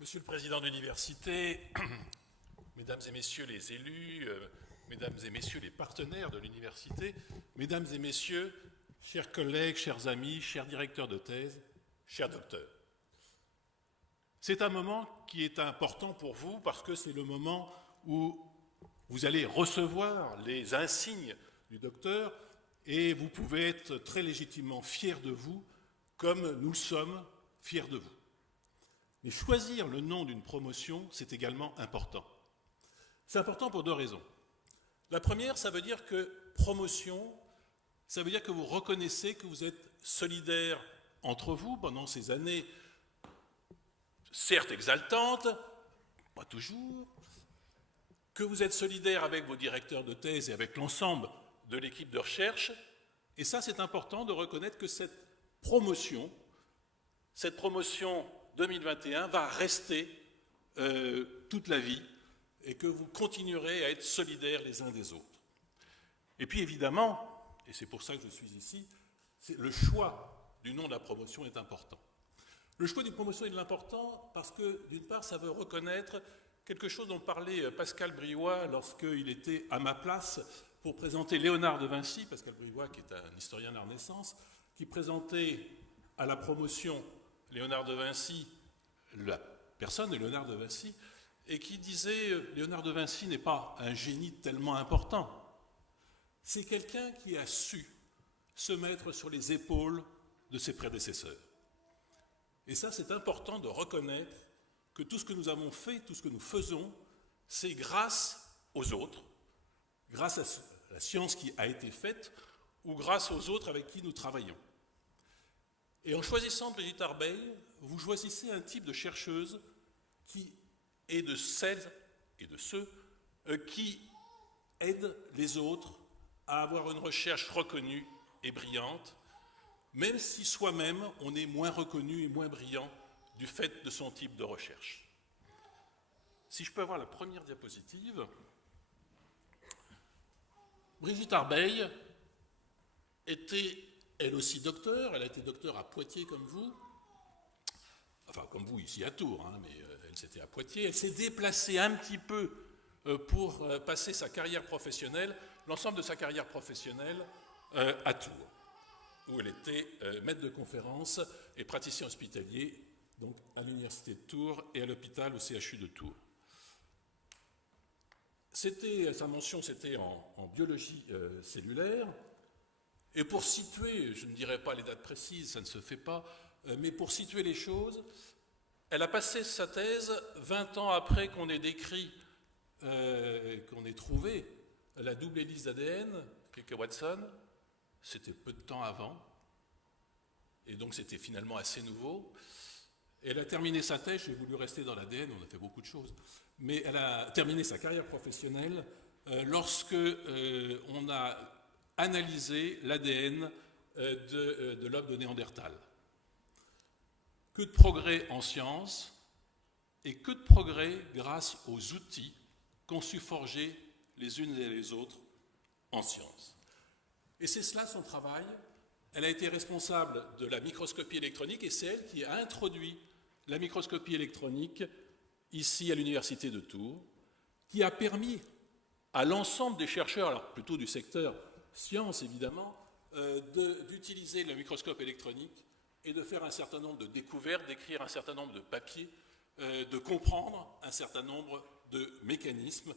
Monsieur le Président de l'Université, Mesdames et Messieurs les élus, Mesdames et Messieurs les partenaires de l'Université, Mesdames et Messieurs, chers collègues, chers amis, chers directeurs de thèse, chers docteurs. C'est un moment qui est important pour vous parce que c'est le moment où vous allez recevoir les insignes du docteur et vous pouvez être très légitimement fiers de vous comme nous sommes fiers de vous. Mais choisir le nom d'une promotion, c'est également important. C'est important pour deux raisons. La première, ça veut dire que promotion, ça veut dire que vous reconnaissez que vous êtes solidaires entre vous pendant ces années, certes exaltantes, pas toujours, que vous êtes solidaires avec vos directeurs de thèse et avec l'ensemble de l'équipe de recherche. Et ça, c'est important de reconnaître que cette promotion 2021 va rester toute la vie et que vous continuerez à être solidaires les uns des autres. Et puis évidemment, et c'est pour ça que je suis ici, le choix du nom de la promotion est important. Le choix d'une promotion est important parce que, d'une part, ça veut reconnaître quelque chose dont parlait Pascal Briouat lorsqu'il était à ma place pour présenter Léonard de Vinci, Pascal Briouat qui est un historien de la Renaissance, qui présentait à la promotion Léonard de Vinci, la personne de Léonard de Vinci, et qui disait Léonard de Vinci n'est pas un génie tellement important. C'est quelqu'un qui a su se mettre sur les épaules de ses prédécesseurs. Et ça, c'est important de reconnaître que tout ce que nous avons fait, tout ce que nous faisons, c'est grâce aux autres, grâce à la science qui a été faite, ou grâce aux autres avec qui nous travaillons. Et en choisissant Brigitte Arbeil, vous choisissez un type de chercheuse qui est de celles et de ceux qui aident les autres à avoir une recherche reconnue et brillante, même si soi-même on est moins reconnu et moins brillant du fait de son type de recherche. Si je peux avoir la première diapositive. Brigitte Arbeil était elle aussi docteur, elle a été docteur à Poitiers comme vous, enfin comme vous ici à Tours, mais elle s'était à Poitiers, elle s'est déplacée un petit peu pour passer sa carrière professionnelle, l'ensemble de sa carrière professionnelle à Tours, où elle était maître de conférence et praticien hospitalier, donc à l'université de Tours et à l'hôpital au CHU de Tours. Sa mention, c'était en biologie cellulaire. Et pour situer, je ne dirai pas les dates précises, ça ne se fait pas, mais pour situer les choses, elle a passé sa thèse 20 ans après qu'on ait décrit, qu'on ait trouvé la double hélice d'ADN, Crick et Watson. C'était peu de temps avant, et donc c'était finalement assez nouveau. Et elle a terminé sa thèse, j'ai voulu rester dans l'ADN, on a fait beaucoup de choses, mais elle a terminé sa carrière professionnelle lorsque on a analyser l'ADN de l'homme de Néandertal. Que de progrès en sciences et que de progrès grâce aux outils qu'ont su forger les unes et les autres en sciences. Et c'est cela son travail. Elle a été responsable de la microscopie électronique et c'est elle qui a introduit la microscopie électronique ici à l'université de Tours, qui a permis à l'ensemble des chercheurs, alors plutôt du secteur science évidemment, d'utiliser le microscope électronique et de faire un certain nombre de découvertes, d'écrire un certain nombre de papiers, de comprendre un certain nombre de mécanismes,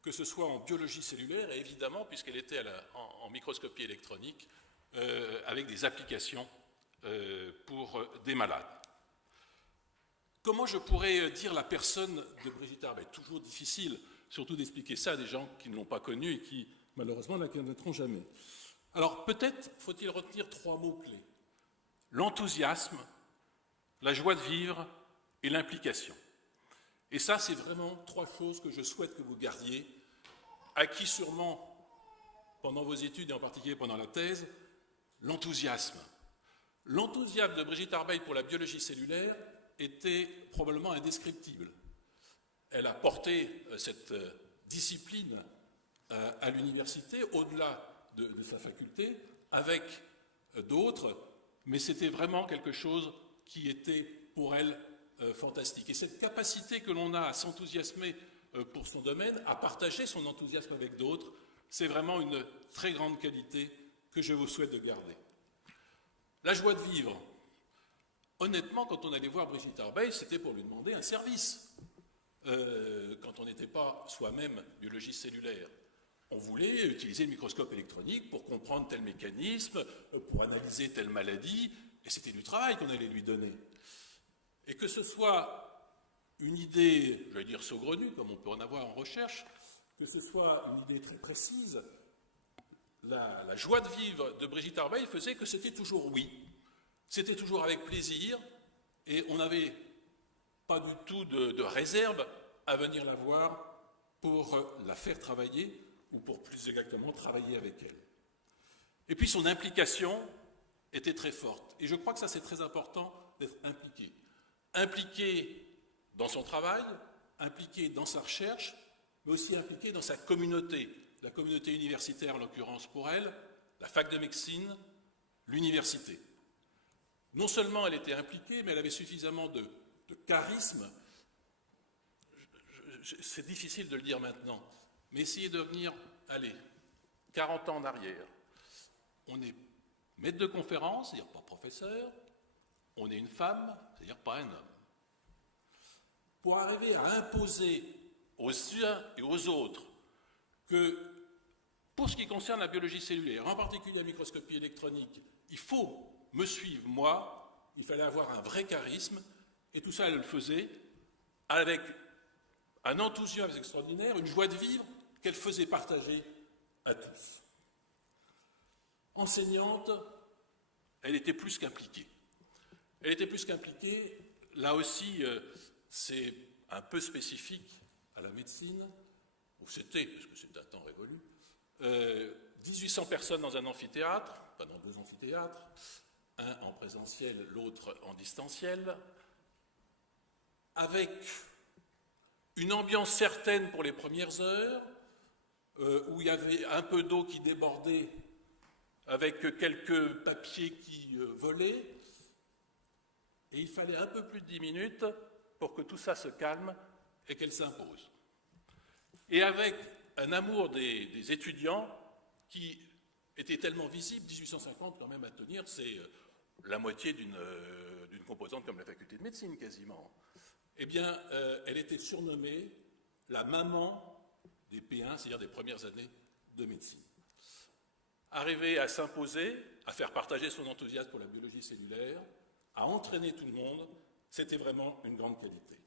que ce soit en biologie cellulaire et évidemment, puisqu'elle était en microscopie électronique, avec des applications pour des malades. Comment je pourrais dire la personne de Brigitte Arbeil ? Toujours difficile, surtout d'expliquer ça à des gens qui ne l'ont pas connue et qui malheureusement, ne la connaîtront jamais. Alors, peut-être faut-il retenir 3 mots-clés. L'enthousiasme, la joie de vivre et l'implication. Et ça, c'est vraiment 3 choses que je souhaite que vous gardiez, acquis sûrement pendant vos études et en particulier pendant la thèse. L'enthousiasme. L'enthousiasme de Brigitte Arbeil pour la biologie cellulaire était probablement indescriptible. Elle a porté cette discipline à l'université, au-delà de sa faculté, avec d'autres, mais c'était vraiment quelque chose qui était pour elle fantastique. Et cette capacité que l'on a à s'enthousiasmer pour son domaine, à partager son enthousiasme avec d'autres, c'est vraiment une très grande qualité que je vous souhaite de garder. La joie de vivre. Honnêtement, quand on allait voir Brigitte Arbeil, c'était pour lui demander un service. Quand on n'était pas soi-même biologiste cellulaire. On voulait utiliser le microscope électronique pour comprendre tel mécanisme, pour analyser telle maladie, et c'était du travail qu'on allait lui donner. Et que ce soit une idée, je vais dire saugrenue, comme on peut en avoir en recherche, que ce soit une idée très précise, la joie de vivre de Brigitte Arbeil faisait que c'était toujours oui. C'était toujours avec plaisir, et on n'avait pas du tout de réserve à venir la voir pour la faire travailler, ou pour plus exactement travailler avec elle. Et puis son implication était très forte. Et je crois que ça c'est très important d'être impliqué. Impliqué dans son travail, impliqué dans sa recherche, mais aussi impliqué dans sa communauté. La communauté universitaire en l'occurrence pour elle, la fac de médecine, l'université. Non seulement elle était impliquée, mais elle avait suffisamment de charisme. C'est difficile de le dire maintenant, mais essayez de venir, allez, 40 ans en arrière. On est maître de conférence, c'est-à-dire pas professeur, on est une femme, c'est-à-dire pas un homme. Pour arriver à imposer aux uns et aux autres que, pour ce qui concerne la biologie cellulaire, en particulier la microscopie électronique, il faut me suivre, moi, il fallait avoir un vrai charisme, et tout ça, elle le faisait avec un enthousiasme extraordinaire, une joie de vivre qu'elle faisait partager à tous. Enseignante, elle était plus qu'impliquée. Elle était plus qu'impliquée, là aussi, c'est un peu spécifique à la médecine, ou c'était, parce que c'est un temps révolu, 1800 personnes dans un amphithéâtre, pas dans 2 amphithéâtres, un en présentiel, l'autre en distanciel, avec une ambiance certaine pour les premières heures, où il y avait un peu d'eau qui débordait, avec quelques papiers qui volaient, et il fallait un peu plus de 10 minutes pour que tout ça se calme et qu'elle s'impose. Et avec un amour des étudiants qui était tellement visible, 1850 quand même à tenir, c'est la moitié d'une composante comme la faculté de médecine quasiment. Eh bien, elle était surnommée la maman des P1, c'est-à-dire des premières années de médecine. Arriver à s'imposer, à faire partager son enthousiasme pour la biologie cellulaire, à entraîner tout le monde, c'était vraiment une grande qualité.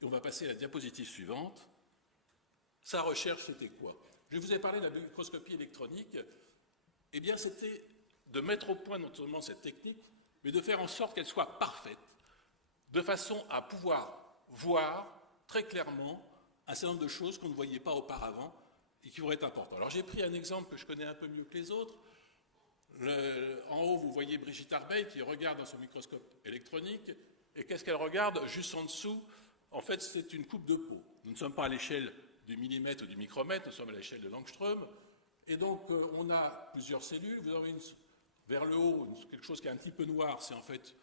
Et on va passer à la diapositive suivante. Sa recherche, c'était quoi? Je vous ai parlé de la microscopie électronique. Eh bien, c'était de mettre au point non seulement cette technique, mais de faire en sorte qu'elle soit parfaite, de façon à pouvoir voir très clairement un certain nombre de choses qu'on ne voyait pas auparavant et qui vont être importantes. Alors j'ai pris un exemple que je connais un peu mieux que les autres. En haut, vous voyez Brigitte Arbeil qui regarde dans son microscope électronique. Et qu'est-ce qu'elle regarde? Juste en dessous, en fait, c'est une coupe de peau. Nous ne sommes pas à l'échelle du millimètre ou du micromètre, nous sommes à l'échelle de l'angstrom. Et donc, on a plusieurs cellules. Vous avez vers le haut quelque chose qui est un petit peu noir, c'est en fait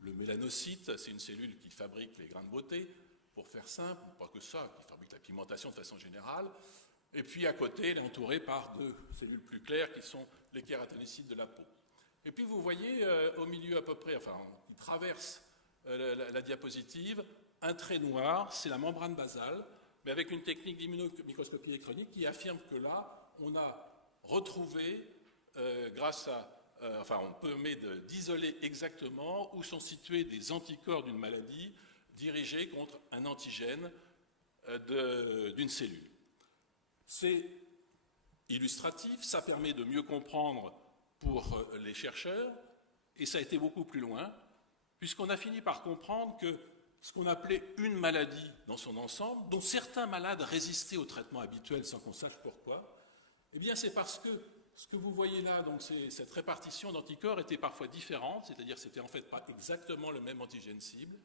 le mélanocyte, c'est une cellule qui fabrique les grains de beauté, pour faire simple, pas que ça, qui fabrique la pigmentation de façon générale. Et puis à côté, elle est entourée par 2 cellules plus claires qui sont les kératinocytes de la peau. Et puis vous voyez au milieu à peu près, enfin, qui traverse la diapositive, un trait noir, c'est la membrane basale, mais avec une technique d'immunomicroscopie électronique qui affirme que là, on a retrouvé, grâce à on permet d'isoler exactement où sont situés des anticorps d'une maladie dirigés contre un antigène d'une cellule. C'est illustratif, ça permet de mieux comprendre pour les chercheurs, et ça a été beaucoup plus loin, puisqu'on a fini par comprendre que ce qu'on appelait une maladie dans son ensemble, dont certains malades résistaient au traitement habituel sans qu'on sache pourquoi, eh bien c'est parce que ce que vous voyez là, donc cette répartition d'anticorps était parfois différente, c'est-à-dire que c'était en fait pas exactement le même antigène cible,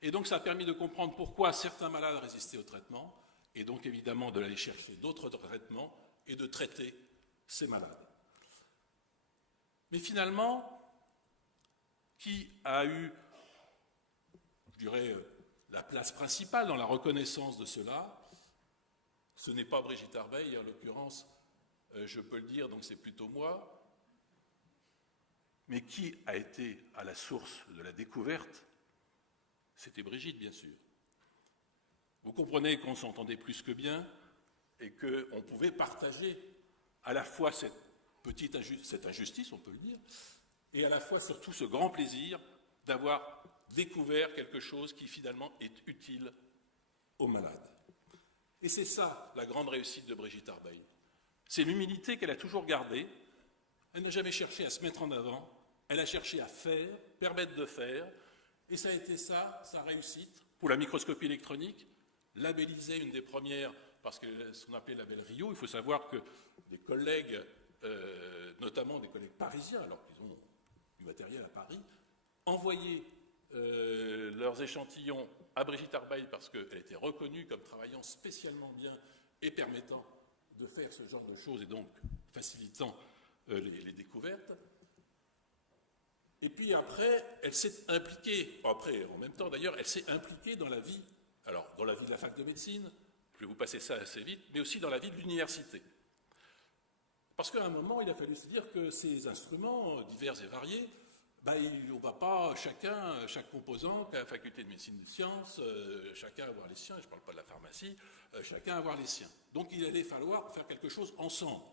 et donc ça a permis de comprendre pourquoi certains malades résistaient au traitement, et donc évidemment d'aller chercher d'autres traitements et de traiter ces malades. Mais finalement, qui a eu dirais, la place principale dans la reconnaissance de cela. Ce n'est pas Brigitte Arbeil, en l'occurrence, je peux le dire, donc c'est plutôt moi. Mais qui a été à la source de la découverte? C'était Brigitte, bien sûr. Vous comprenez qu'on s'entendait plus que bien et qu'on pouvait partager à la fois cette injustice, on peut le dire, et à la fois surtout ce grand plaisir d'avoir découvert quelque chose qui finalement est utile aux malades. Et c'est ça la grande réussite de Brigitte Arbeil. C'est l'humilité qu'elle a toujours gardée. Elle n'a jamais cherché à se mettre en avant, elle a cherché à faire, permettre de faire, et ça a été ça, sa réussite pour la microscopie électronique, labellisée, une des premières, parce que ce qu'on appelait label Rio. Il faut savoir que des collègues, notamment des collègues parisiens, alors qu'ils ont du matériel à Paris, envoyaient leurs échantillons à Brigitte Arbeil parce qu'elle était reconnue comme travaillant spécialement bien et permettant de faire ce genre de choses et donc facilitant les découvertes. Et puis après, elle s'est impliquée, en même temps d'ailleurs, elle s'est impliquée dans la vie, alors dans la vie de la fac de médecine, je vais vous passer ça assez vite, mais aussi dans la vie de l'université. Parce qu'à un moment, il a fallu se dire que ces instruments divers et variés, on ne va pas chaque composant, à la faculté de médecine et de sciences, chacun avoir les siens, je ne parle pas de la pharmacie, chacun avoir les siens. Donc il allait falloir faire quelque chose ensemble.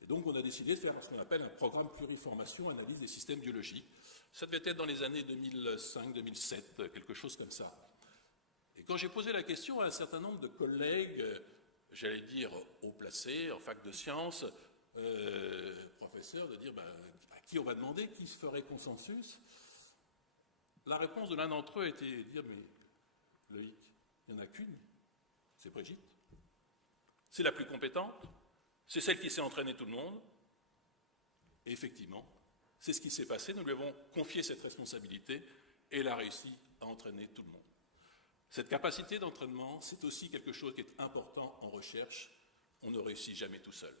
Et donc on a décidé de faire ce qu'on appelle un programme pluriformation, analyse des systèmes biologiques. Ça devait être dans les années 2005-2007, quelque chose comme ça. Et quand j'ai posé la question à un certain nombre de collègues, j'allais dire haut placés, en fac de sciences, professeurs, de dire à qui on va demander, qui se ferait consensus, la réponse de l'un d'entre eux était de dire, mais Loïc, il n'y en a qu'une, c'est Brigitte. C'est la plus compétente, c'est celle qui sait entraîner tout le monde. Et effectivement, c'est ce qui s'est passé. Nous lui avons confié cette responsabilité et elle a réussi à entraîner tout le monde. Cette capacité d'entraînement, c'est aussi quelque chose qui est important en recherche. On ne réussit jamais tout seul.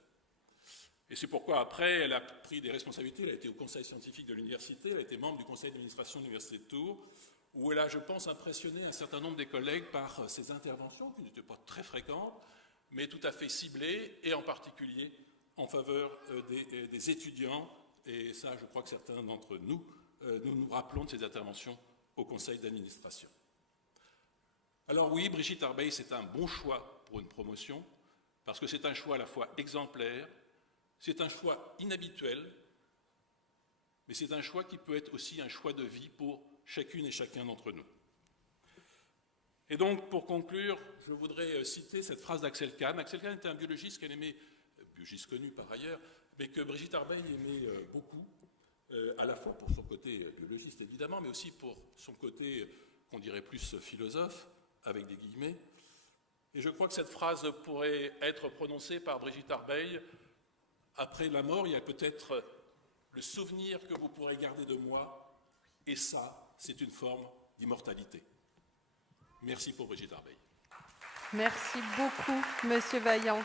Et c'est pourquoi après, elle a pris des responsabilités. Elle a été au conseil scientifique de l'université, elle a été membre du conseil d'administration de l'université de Tours, où elle a, je pense, impressionné un certain nombre des collègues par ses interventions, qui n'étaient pas très fréquentes, mais tout à fait ciblées, et en particulier en faveur des étudiants. Et ça, je crois que certains d'entre nous, nous rappelons de ces interventions au conseil d'administration. Alors oui, Brigitte Arbeil, c'est un bon choix pour une promotion, parce que c'est un choix à la fois exemplaire, c'est un choix inhabituel, mais c'est un choix qui peut être aussi un choix de vie pour chacune et chacun d'entre nous. Et donc, pour conclure, je voudrais citer cette phrase d'Axel Kahn. Axel Kahn était un biologiste qu'elle aimait, biologiste connu par ailleurs, mais que Brigitte Arbeil aimait beaucoup, à la fois pour son côté biologiste évidemment, mais aussi pour son côté, qu'on dirait plus philosophe, avec des guillemets. Et je crois que cette phrase pourrait être prononcée par Brigitte Arbeil. Après la mort, il y a peut-être le souvenir que vous pourrez garder de moi, et ça, c'est une forme d'immortalité. Merci pour Brigitte Arbeil. Merci beaucoup, Monsieur Vaillant.